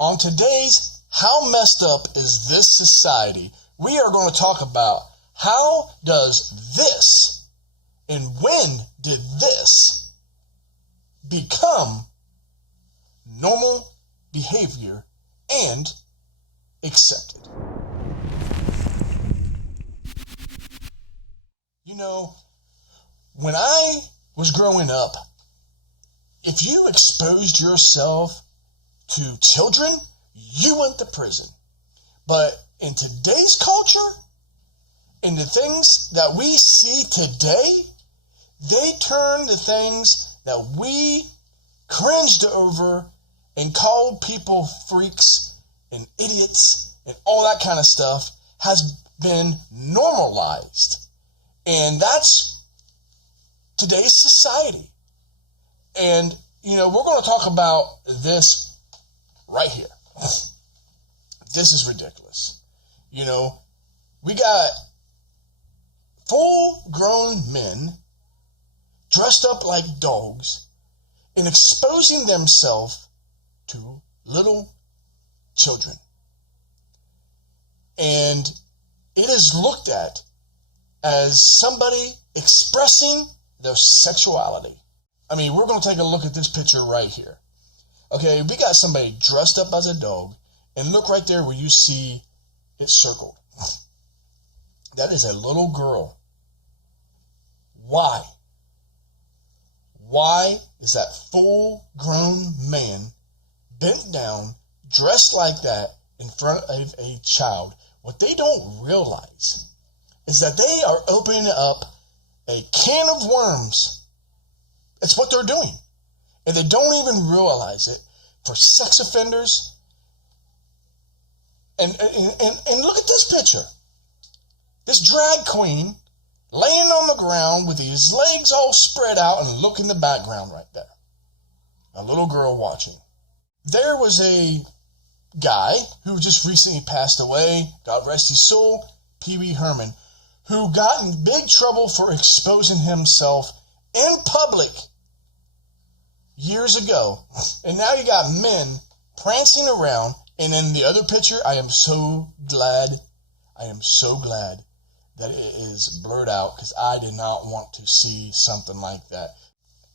On today's How Messed Up Is This Society, we are going to talk about how does this and when did this become normal behavior and accepted. You know, when I was growing up, if you exposed yourself to children, you went to prison. But in today's culture, in the things that we see today, they turn the things that we cringed over and called people freaks and idiots and all that kind of stuff has been normalized. And that's today's society. And, you know, we're going to talk about this right here. This is ridiculous. You know, we got full-grown men dressed up like dogs and exposing themselves to little children. And it is looked at as somebody expressing their sexuality. I mean, we're going to take a look at this picture right here. Okay, we got somebody dressed up as a dog, and look right there where you see it circled. That is a little girl. Why? Why is that full-grown man bent down, dressed like that in front of a child? What they don't realize is that they are opening up a can of worms. That's what they're doing. And they don't even realize it. For sex offenders, and look at this picture. This drag queen laying on the ground with his legs all spread out, and look in the background right there. A little girl watching. There was a guy who just recently passed away, God rest his soul, Pee Wee Herman, who got in big trouble for exposing himself in public years ago. And now you got men prancing around. And in the other picture, I am so glad that it is blurred out, because I did not want to see something like that.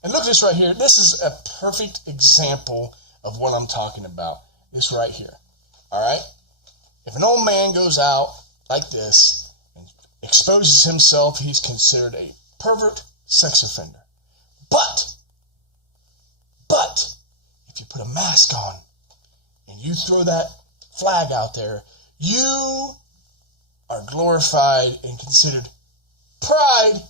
And look at this right here. This is a perfect example of what I'm talking about. This right here. All right? If an old man goes out like this and exposes himself, he's considered a pervert sex offender. But if you put a mask on and you throw that flag out there, you are glorified and considered pride,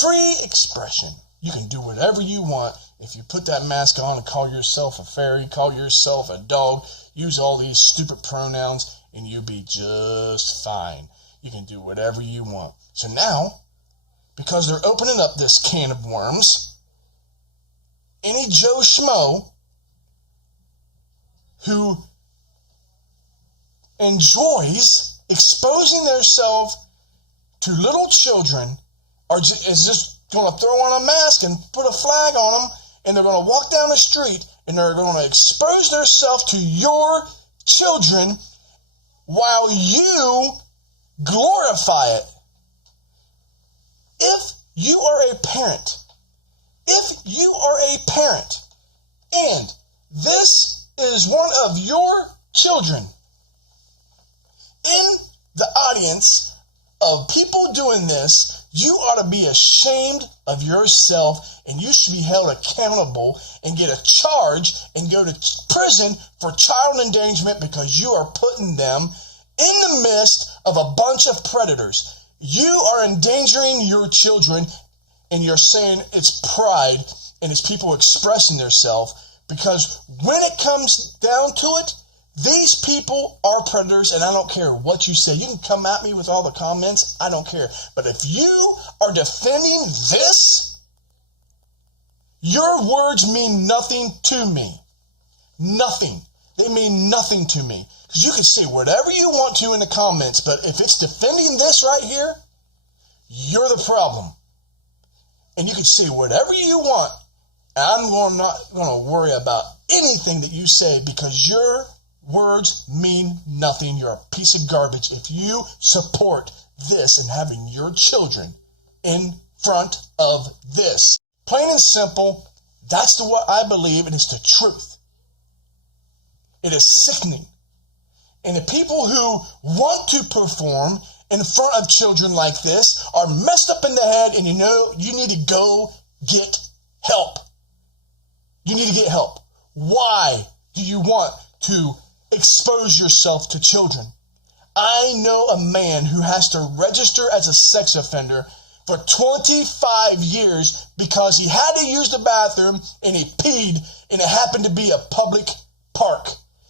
free expression. You can do whatever you want if you put that mask on and call yourself a fairy, call yourself a dog, use all these stupid pronouns, and you'll be just fine. You can do whatever you want. So now, because they're opening up this can of worms, any Joe Schmo who enjoys exposing themselves to little children is just going to throw on a mask and put a flag on them, and they're going to walk down the street and they're going to expose themselves to your children while you glorify it. If you are a parent, and this is one of your children in the audience of people doing this, you ought to be ashamed of yourself, and you should be held accountable and get a charge and go to prison for child endangerment, because you are putting them in the midst of a bunch of predators. You are endangering your children, and you're saying it's pride and it's people expressing themselves, because when it comes down to it, these people are predators, and I don't care what you say. You can come at me with all the comments. I don't care. But if you are defending this, your words mean nothing to me. Nothing. They mean nothing to me. Because you can say whatever you want to in the comments, but if it's defending this right here, you're the problem. And you can say whatever you want, and I'm not going to worry about anything that you say, because your words mean nothing. You're a piece of garbage if you support this and having your children in front of this. Plain and simple, that's what I believe, and it's the truth. It is sickening. And the people who want to perform in front of children like this are messed up in the head, and you need to go get help. You need to get help. Why do you want to expose yourself to children? I know a man who has to register as a sex offender for 25 years because he had to use the bathroom and he peed and it happened to be a public park.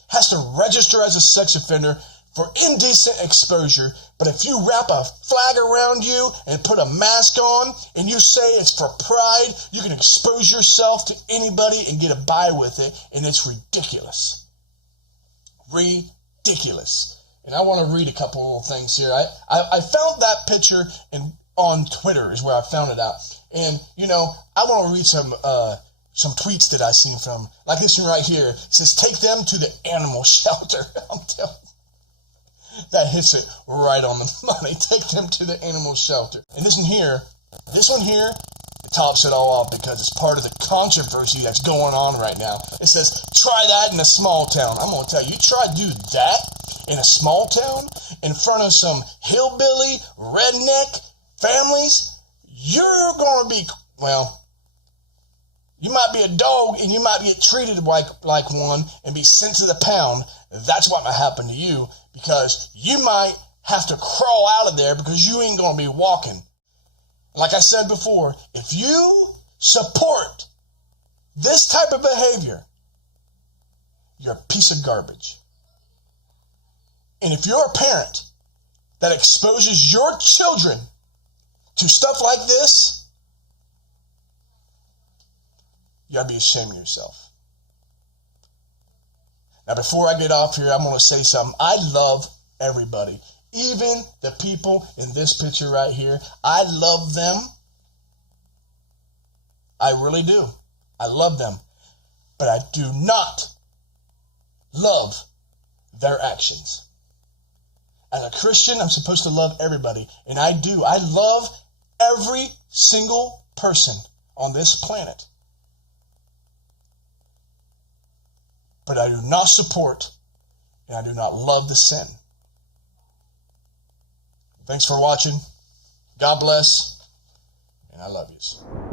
Has to register as a sex offender for indecent exposure. But if you wrap a flag around you and put a mask on and you say it's for pride, you can expose yourself to anybody and get by with it, and it's ridiculous. Ridiculous. And I want to read a couple little things here. I found that picture on Twitter is where I found it out. And, I want to read some tweets that I seen from, like this one right here. It says, take them to the animal shelter. I'm telling you, that hits it right on the money. Take them to the animal shelter. And this one here, it tops it all off because it's part of the controversy that's going on right now. It says, try that in a small town. I'm going to tell you, you try to do that in a small town in front of some hillbilly, redneck families, you're going to be, you might be a dog and you might get treated like one and be sent to the pound. That's what might happen to you because you might have to crawl out of there because you ain't going to be walking. Like I said before, if you support this type of behavior, you're a piece of garbage. And if you're a parent that exposes your children to stuff like this, you gotta be ashamed of yourself. Now, before I get off here, I'm gonna say something. I love everybody, even the people in this picture right here. I love them. I really do. I love them. But I do not love their actions. As a Christian, I'm supposed to love everybody. And I do. I love every single person on this planet. But I do not support and I do not love the sin. Thanks for watching. God bless. And I love you.